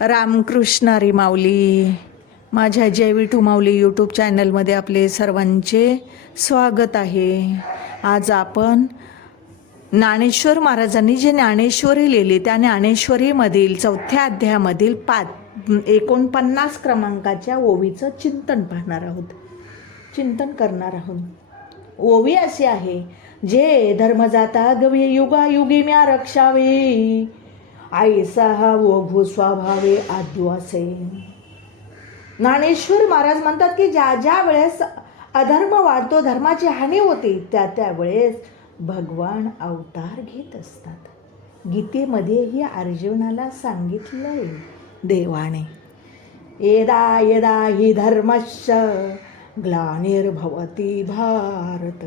रामकृष्ण हरी माऊली. माझ्या जय विठू माऊली यूट्यूब चॅनलमध्ये आपले सर्वांचे स्वागत आहे. आज आपण ज्ञानेश्वर महाराजांनी जे ज्ञानेश्वरी लिहिली त्या ज्ञानेश्वरीमधील चौथ्या अध्यायामधील पाच एकोणपन्नास क्रमांकाच्या ओवीचं चिंतन पाहणार आहोत. चिंतन करणार आहोत. ओवी असे आहे जे धर्मजाता गवी युगायुगी म्या रक्षावी. आईसा हा ओघू स्वभावे आदिवासे. ज्ञानेश्वर महाराज म्हणतात की ज्या ज्या वेळेस अधर्म वाढतो धर्माची हानी होते त्या त्या वेळेस भगवान अवतार घेत असतात. गीतेमध्येही अर्जुनाला सांगितलंय देवाने येदा येदा हि धर्मश्च ग्लानिर्भवती भारत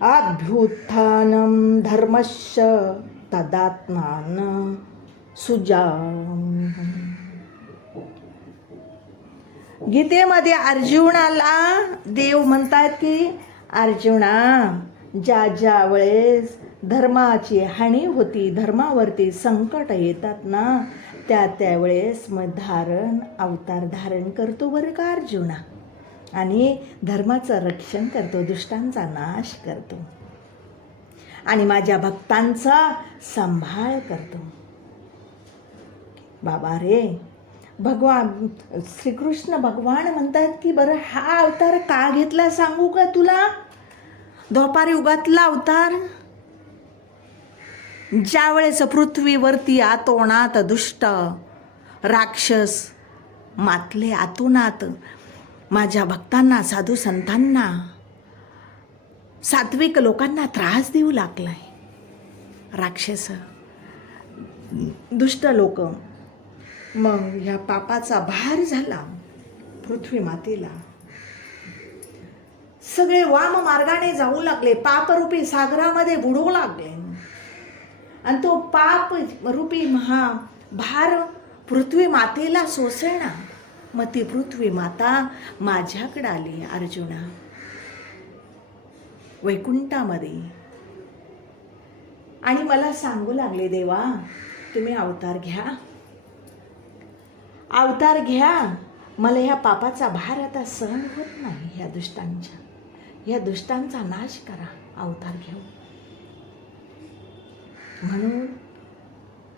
अभ्युत्थानं धर्मश्च तदात्मान सुजाम. गीतेमध्ये अर्जुनाला देव म्हणतात की अर्जुना ज्या ज्या वेळेस धर्माची हानी होती धर्मावरती संकट येतात ना त्या त्यावेळेस मग धारण अवतार धारण करतो बरं का अर्जुना. आणि धर्माचं रक्षण करतो दुष्टांचा नाश करतो. आणि माझ्या भक्तांचा सांभाळ करतो. बाबा रे भगवान श्रीकृष्ण भगवान म्हणतात की बरं हा अवतार का घेतला सांगू का तुला? धोपारी उगातला अवतार. ज्या वेळेस पृथ्वीवरती आतोणात दुष्ट राक्षस मातले आतोनात माझ्या भक्तांना साधू संतांना सात्विक लोकांना त्रास देऊ लागलाय. राक्षस दुष्ट लोक मग ह्या पापाचा भार झाला पृथ्वी मातेला. सगळे वाम मार्गाने जाऊ लागले पापरूपी सागरामध्ये बुडू लागले. आणि तो पाप रूपी महा भार पृथ्वी मातेला सोसळणा मग ती पृथ्वी माता माझ्याकडे आली अर्जुना. वैकुंठामध्ये. आणि मला सांगू लागले देवा तुम्ही अवतार घ्या. अवतार घ्या. मला ह्या पापाचा भार आता सहन होत नाही. ह्या दुष्टांच्या. ह्या दुष्टांचा नाश करा. अवतार घेऊ म्हणून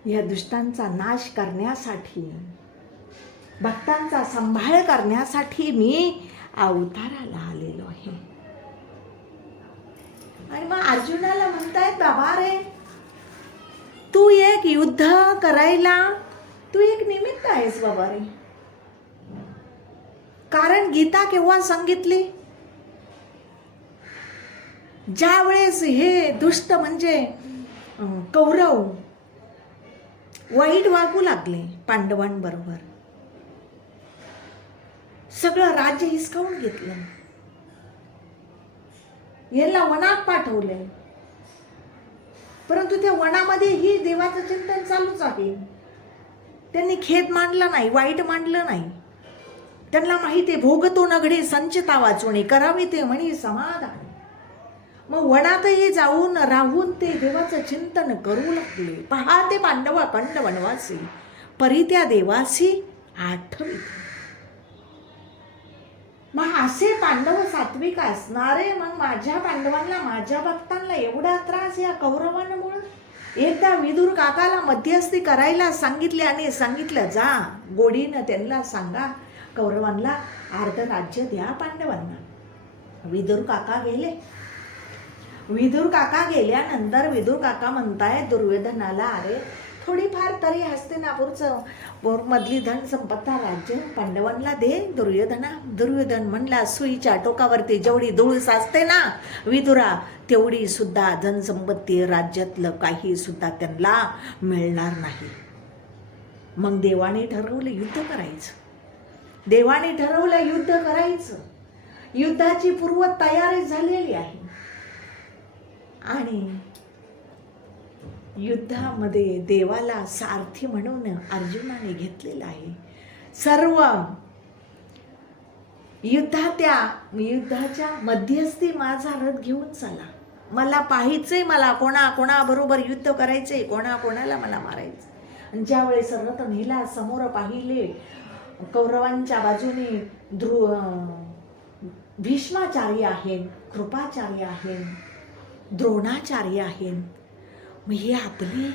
ह्या दुष्टांचा नाश करण्यासाठी भक्तांचा सांभाळ करण्यासाठी मी अवताराला आलेलो आहे. आणि मग अर्जुनाला म्हणतायत बाबा रे तू एक युद्ध करायला तू एक निमित्त आहेस बाबा रे. कारण गीता केव्हा सांगितली? ज्या वेळेस हे दुष्ट म्हणजे कौरव वाईट वागू लागले पांडवांबरोबर. सगळं राज्य हिसकावून घेतलं. यांना वनात पाठवले. परंतु त्या वनामध्ये ही देवाचं चिंतन चालूच आहे. त्यांनी खेद मांडला नाही वाईट मांडलं नाही. त्यांना माहिती आहे भोगतो नगडे संचिता वाचवणे करावे ते म्हणे समाधान. मग वनातही जाऊन राहून ते देवाचं चिंतन करू लागले. पहा ते पांडवा कंड वनवासी. परी त्या देवासी आठवी. मग असे पांडव सात्विक असणारे मग माझ्या पांडवांना माझ्या भक्तांना एवढा त्रास या कौरवांमुळं? एकदा विदूर काकाला मध्यस्थी करायला सांगितले आणि सांगितलं जा गोडीनं त्यांना सांगा कौरवांना अर्ध राज्य द्या पांडवांना. विदूर काका गेले. विदूर काका गेल्यानंतर विदूर काका म्हणताय दुर्योधनाला अरे थोडीफार तरी हस्तिनापूरचं पोर- मधली धन संपत्ता राज्य पांडवांना दे. दुर्योधना दुर्योधन म्हणला सुईच्या टोकावरती जेवढी धूळ साचते ना विदुरा तेवढी सुद्धा धनसंपत्ती राज्यातलं काही सुद्धा त्यांना मिळणार नाही. मग देवाने ठरवलं युद्ध करायचं. देवाने ठरवलं युद्ध करायचं. युद्धाची पूर्व तयारी झालेली आहे. आणि युद्धामध्ये देवाला सारथी म्हणून अर्जुनाने घेतलेलं आहे. सर्व युद्धात्या युद्धाच्या मध्यस्थी माझा रथ घेऊन चला. मला पाहिजे मला कोणा कोणाबरोबर युद्ध करायचे कोणा कोणाला मला मारायचं आणि ज्यावेळेस रथ नेला समोर पाहिले कौरवांच्या बाजूने ध्रुव भीष्माचार्य आहेत कृपाचार्य आहेत द्रोणाचार्य आहेत मग हे आपले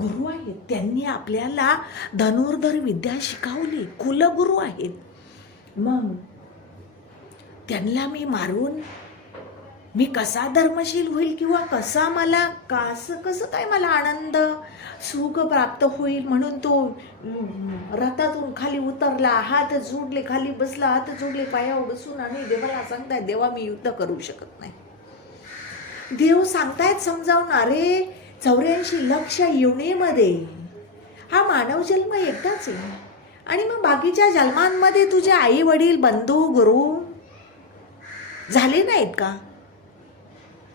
गुरु आहेत. त्यांनी आपल्याला धनुर्धर विद्या शिकवली. कुलगुरू आहेत. मग त्यांना मी मारून मी कसा धर्मशील होईल किंवा कसा मला कसं कसं काय मला आनंद सुख प्राप्त होईल म्हणून तो रथातून खाली उतरला हात जोडले खाली बसला हात जोडले पायावर बसून आणि देवाला सांगताय देवा मी युद्ध करू शकत नाही. देव सांगतायत समजावून अरे चौऱ्याऐंशी लक्ष युनेमध्ये. हा मानव जन्म एकदाच आहे. आणि मग बाकीच्या जन्मांमध्ये तुझे आई वडील बंधू गुरु झाले नाहीत का?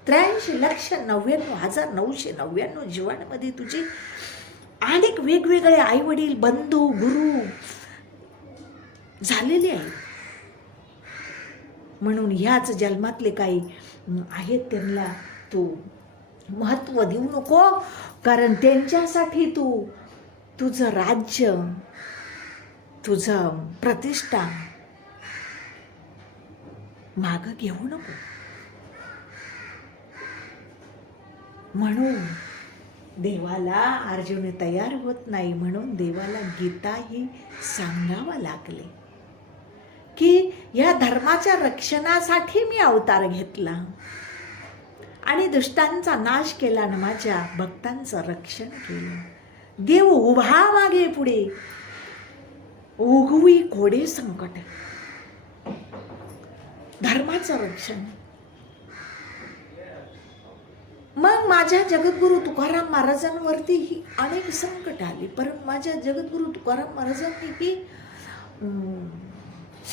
त्र्याऐंशी लक्ष नव्याण्णव हजार नऊशे नव्याण्णव जीवांमध्ये तुझे अनेक वेगवेगळे आई वडील बंधू गुरु झालेले आहेत. म्हणून ह्याच जन्मातले काही आहेत त्यांना तू महत्त्व देऊ नको कारण त्यांच्यासाठी तू तुझं राज्य तुझं प्रतिष्ठा माग घेऊ नको. म्हणून देवाला अर्जुन तयार होत नाही म्हणून देवाला गीता ही सांगावं लागले. की या धर्माच्या रक्षणासाठी मी अवतार घेतला. आणि दुष्टांचा नाश केला आणि माझ्या भक्तांचं रक्षण केलं. देव उभा मागे पुढे. उगवी कोडे संकट. धर्माचं रक्षण. मग माझ्या जगद्गुरु तुकाराम महाराजांवरती ही अनेक संकट आली. परंतु माझ्या जगद्गुरु तुकाराम महाराजांनी ही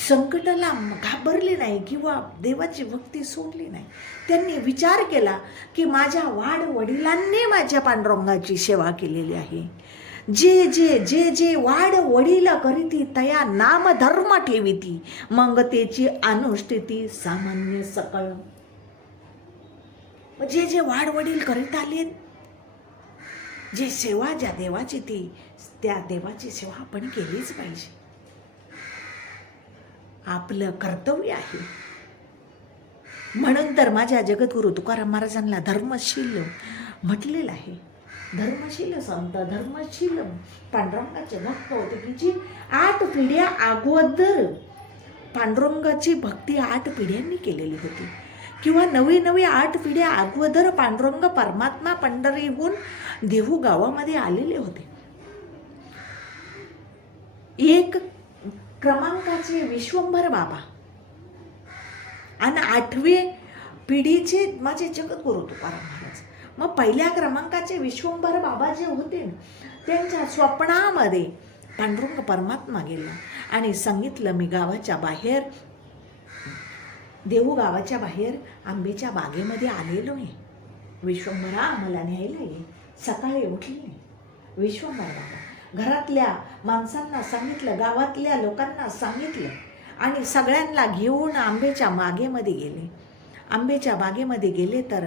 संकटाला घाबरली नाही किंवा देवाची भक्ती सोडली नाही. त्यांनी विचार केला की माझ्या वाड वडिलांनी माझ्या पांडुरंगाची सेवा केलेली आहे. जे जे जे जे वाड वडील करीती तया नामधर्म ठेविती मग त्याची अनुष्ठिती सामान्य सकळ. जे जे वाड वडील करीत आले जे सेवा ज्या देवाची ती त्या देवाची सेवा आपण केलीच पाहिजे. आपलं कर्तव्य आहे. म्हणून तर माझ्या जगद्गुरु तुकाराम महाराजांना धर्मशील म्हटलेलं आहे. धर्मशील संत धर्मशील पांडुरंगाचे भक्त होते. की जी आठ पिढ्या अगोदर पांडुरंगाची भक्ती आठ पिढ्यांनी केलेली होती. किंवा नवी नवी आठ पिढ्या अगोदर पांडुरंग परमात्मा पंढरीहून देहू गावामध्ये आलेले होते. एक क्रमांकाचे विश्वंभर बाबा. आणि आठवे पिढीचे माझे जगतगुरु तुकाराम महाराज मग पहिल्या क्रमांकाचे विश्वंभर बाबा जे होते त्यांच्या स्वप्नामध्ये पांडुरंग परमात्मा गेला. आणि सांगितलं मी गावाच्या बाहेर देऊ गावाच्या बाहेर आंबेच्या बागेमध्ये आलेलो आहे. विश्वंभरा मला न्यायला ये. सकाळी उठले. विश्वंभर बाबा घरातल्या माणसांना सांगितलं गावातल्या लोकांना सांगितलं आणि सगळ्यांना घेऊन आंबेच्या मागेमध्ये गेले. आंबेच्या बागेमध्ये गेले तर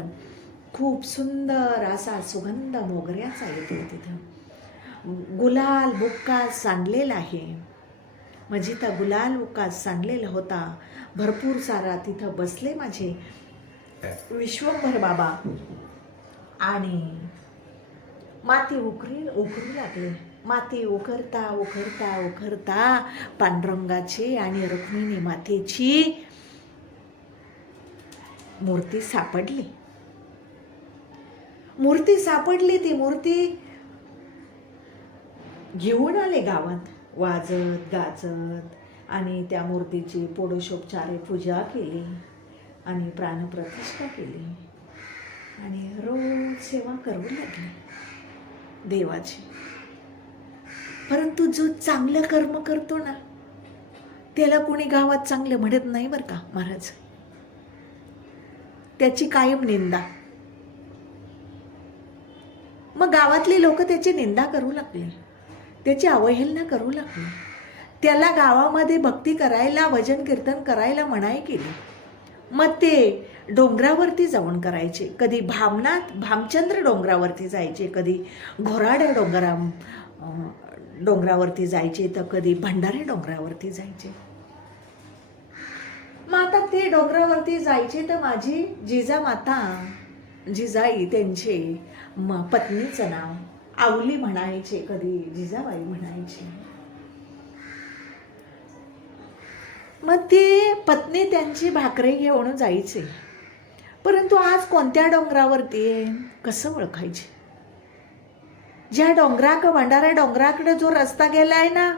खूप सुंदर असा सुगंध मोगऱ्याचा येतो तिथं. गुलाल बुक्का सांडलेला आहे. मग जिथं गुलाल बुक्का सांडलेला होता. भरपूर सारा तिथं बसले माझे. विश्वंभर बाबा. आणि माती उकरी उकरू लागले. माती उखरता उखरता उखरता पांडुरंगाची आणि रुक्मिणी मातेची मूर्ती सापडली. मूर्ती सापडली ती मूर्ती घेऊन आले गावात वाजत गाजत आणि त्या मूर्तीची पोडोशोपचारे पूजा केली आणि प्राणप्रतिष्ठा केली. आणि रोज सेवा करू लागली देवाची. परंतु जो चांगलं कर्म करतो ना त्याला कोणी गावात चांगलं म्हणत नाही बरं का महाराज. त्याची कायम निंदा. मग गावातले लोक त्याची निंदा करू लागली. त्याची अवहेलना करू लागली. त्याला गावामध्ये भक्ती करायला भजन कीर्तन करायला मनाई केली. मग ते डोंगरावरती जाऊन करायचे. कधी भामनाथ भामचंद्र डोंगरावरती जायचे. कधी घोराड्या डोंगरा डोंगरावरती जायचे तर कधी भंडारे डोंगरावरती जायचे. मग आता ते डोंगरावरती जायचे तर माझी जिजामाता जिजाई त्यांचे म पत्नीचं नाव आवली म्हणायचे कधी जिजाबाई म्हणायचे. मग ते पत्नी त्यांची भाकरे घेऊन जायचे. परंतु आज कोणत्या डोंगरावरती आहे? कसं ओळखायचे? ज्या डोंगराक भंडारा डोंगराकडे जो रस्ता गेला आहे ना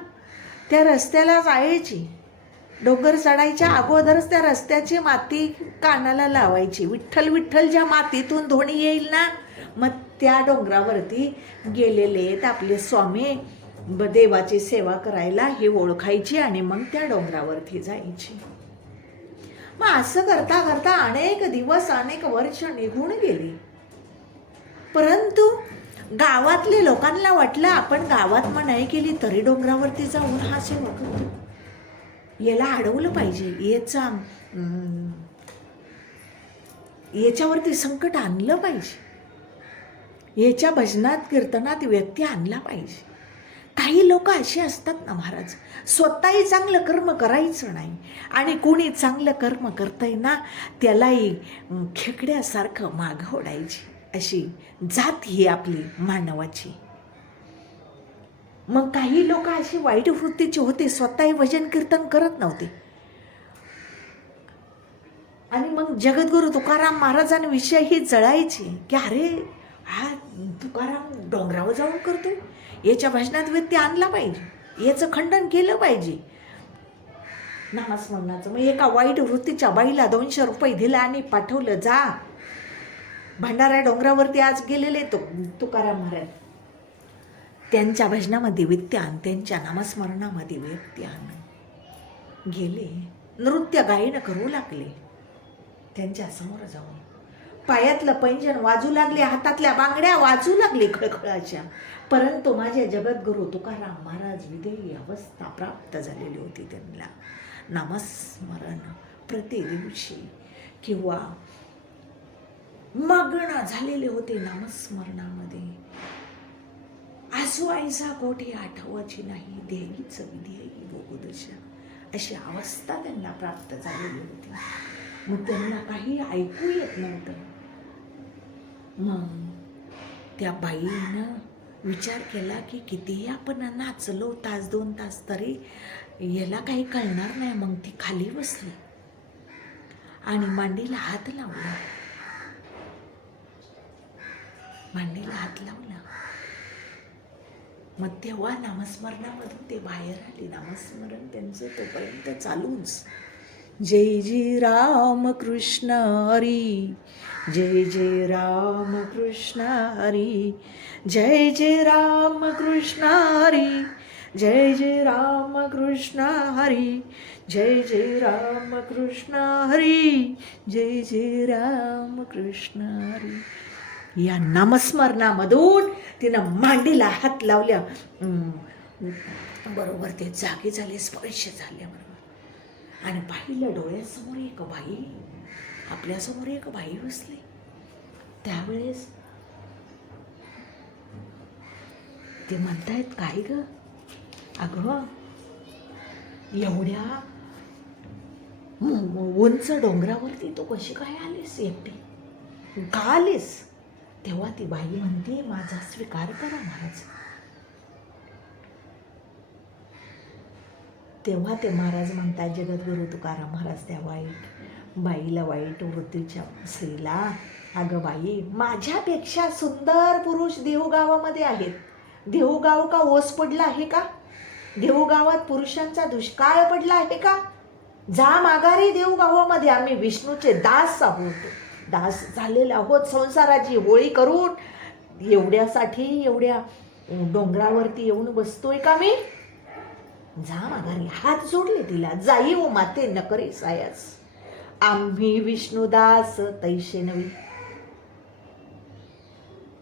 त्या रस्त्याला जायची डोंगर चढायच्या अगोदरच त्या रस्त्याची माती कानाला लावायची. विठ्ठल विठ्ठल ज्या मातीतून धोणी येईल ना मग त्या डोंगरावरती गेलेले आहेत आपले स्वामी. देवाची सेवा करायला हे ओळखायची आणि मग त्या डोंगरावरती जायची. मग असं करता करता अनेक दिवस अनेक वर्ष निघून गेली. परंतु गावातले लोकांना वाटलं आपण गावात मग नाही केली तरी डोंगरावरती जाऊन हा सेवा करतो याला अडवलं पाहिजे. याचा याच्यावरती संकट आणलं पाहिजे. याच्या भजनात कीर्तनात व्यक्ती आणला पाहिजे. काही लोक असे असतात ना महाराज. स्वतःही चांगलं कर्म करायचं नाही. आणि कोणी चांगलं कर्म करतंय ना त्यालाही खेकड्यासारखं मागं ओढायची. अशी जात ही आपली मानवाची. मग काही लोक अशी वाईट वृत्तीचे होते स्वतःही भजन कीर्तन करत नव्हते. आणि मग जगद्गुरु तुकाराम महाराजांविषयी ही जळायची की अरे हा तुकाराम डोंगरावर जाऊन करतो याच्या भजनात व्यक्ती आणला पाहिजे. याचं खंडन केलं पाहिजे. नामस्मरणाचं. मग एका वाईट वृत्तीच्या बाईला दोनशे रुपये दिला आणि पाठवलं जा. भंडारा डोंगरावरती आज गेलेले तो तुकाराम महाराज. त्यांच्या भजनामध्ये वित्त्यान त्यांच्या नामस्मरणामध्ये व्यक्ती गेले नृत्य गायन करू लागले त्यांच्यासमोर जाऊन. पायातलं पैंजण वाजू लागले हातातल्या बांगड्या वाजू लागले खळखळाच्या. परंतु माझे जगद्गुरु तुकाराम महाराज विदेही अवस्था प्राप्त झालेली होती त्यांना. नामस्मरण प्रतिदिवशी किंवा मग्न झालेले होते नामस्मरणामध्ये. आसू आईसा कोठे आठवाची नाही देवीच विधेयी बोधशा अशी अवस्था त्यांना प्राप्त झालेली होती. मग त्यांना काही ऐकू येत नव्हतं. मग त्या बाईनं विचार केला की कितीही आपण नाचलो तास दोन तास तरी याला काही कळणार नाही मग ती खाली बसली आणि मांडीला हात लावला. मांडीला हात लावला. मग तेव्हा नामस्मरणामधून ते बाहेर आले. नामस्मरण त्यांचं तोपर्यंत चालूच. जय जय राम कृष्ण हरी. जय जय राम कृष्ण हरी. जय जय राम कृष्ण हरी. जय जय राम कृष्ण हरी. जय जय राम कृष्ण हरी. जय जय राम कृष्ण हरी. या नामस्मरणामधून तिनं मांडीला हात लावल्या. बरोबर ते जागे झाले स्पर्श झाले बरोबर. आणि पाहिलं डोळ्यासमोर एक बाई आपल्यासमोर एक बाई बसली. त्यावेळेस ते म्हणतायत काय ग? अगं एवढ्या उंच डोंगरावरती तू कशी काय आलीस एकटी? का आलीस? तेव्हा ती बाई म्हणते माझा स्वीकार करा महाराज. तेव्हा ते महाराज म्हणतात जगद्गुरु तुकाराम महाराज त्या वाईट बाईला वाईट वृत्तीच्या स्त्रीला. अगं बाई माझ्यापेक्षा सुंदर पुरुष देहूगावामध्ये आहेत. देहूगाव का ओस पडला आहे का? देहूगावात पुरुषांचा दुष्काळ पडला आहे का? जा माघारी देहूगावामध्ये आम्ही विष्णूचे दास आहोत. दास झालेले आहोत संसाराची होळी करून. एवढ्यासाठी एवढ्या डोंगरावरती येऊन बसतोय का मी? जा माघारी हात जोडले तिला. जाई ओ माते नकरे सायास. आम्ही विष्णुदास तैशे नवी.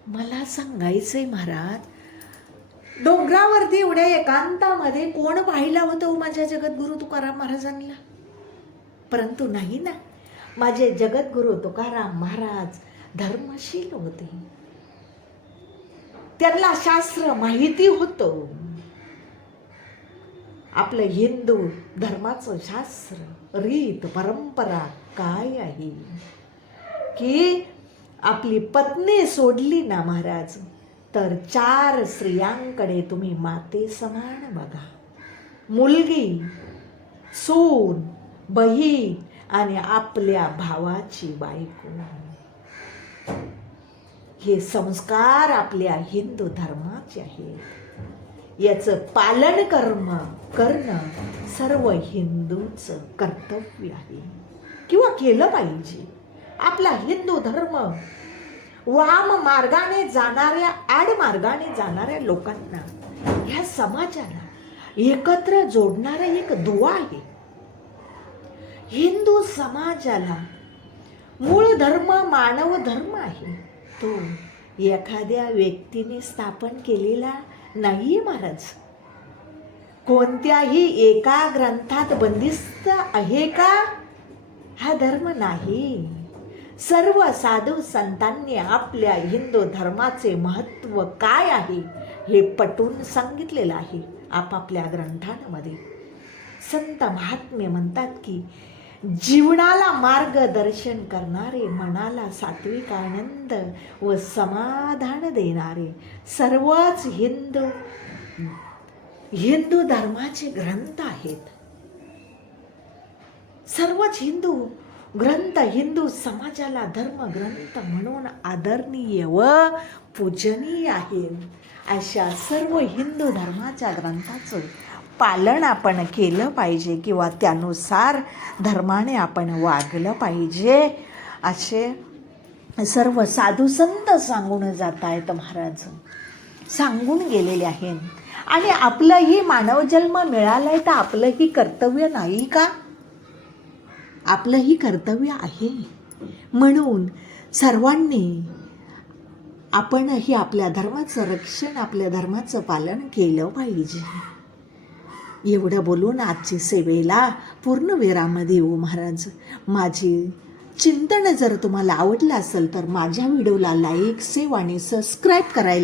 मला सांगायचंय महाराज डोंगरावरती एवढ्या एकांतामध्ये कोण पाहिला होतं हो माझ्या जगद्गुरु तुकाराम महाराजांना? परंतु नाही ना. माझे जगद्गुरु तुकाराम महाराज धर्मशील होते. त्यांना शास्त्र माहिती होतं. आपलं हिंदू धर्माचं शास्त्र रीत परंपरा काय आहे? की आपली पत्नी सोडली ना महाराज तर चार स्त्रियांकडे तुम्ही माते समान बघा. मुलगी सून बहीण आणि आपल्या भावाची बायको हे संस्कार आपल्या हिंदू धर्माचे आहेत. याचं पालन कर्म करणं सर्व हिंदूचं कर्तव्य आहे. किंवा केलं पाहिजे. आपला हिंदू धर्म वाम मार्गाने जाणाऱ्या आड मार्गाने जाणाऱ्या लोकांना ह्या समाजाला एकत्र जोडणारा एक दुवा आहे. हिंदू समाजाला मूळ धर्म मानव धर्म आहे. तो एखाद्या व्यक्तीने स्थापन केलेला नाही महाराज. कोणत्याही एका ग्रंथात बंदिस्त आहे का? हा धर्म नाही. सर्व साधू संतांनी आपल्या हिंदू धर्माचे महत्त्व काय आहे हे पटवून सांगितलेलं आहे आपापल्या ग्रंथांमध्ये. संत महात्मे म्हणतात की जीवनाला मार्गदर्शन करणारे मनाला सात्विक आनंद व समाधान देणारे सर्वच हिंदू हिंदू धर्माचे ग्रंथ आहेत. सर्वच हिंदू ग्रंथ हिंदू समाजाला धर्म ग्रंथ म्हणून आदरणीय व पूजनीय आहेत. अशा सर्व हिंदू धर्माच्या ग्रंथाचं पालन आपण केलं पाहिजे किंवा त्यानुसार धर्माने आपण वागलं पाहिजे. असे सर्व साधुसंत सांगून जात आहेत महाराज. सांगून गेलेले आहेत. आणि आपलंही मानवजन्म आहे तर आपलंही कर्तव्य नाही का? आपलंही कर्तव्य आहे. म्हणून सर्वांनी आपणही आपल्या धर्माचं रक्षण आपल्या धर्माचं पालन केलं पाहिजे. एवढं बोलून आजची सेवेला पूर्ण विराम देऊ महाराज. माझी चिंतन जर तुम्हाला आवडलं असेल तर माझ्या व्हिडिओला लाईक सेव आणि सबस्क्राईब करायला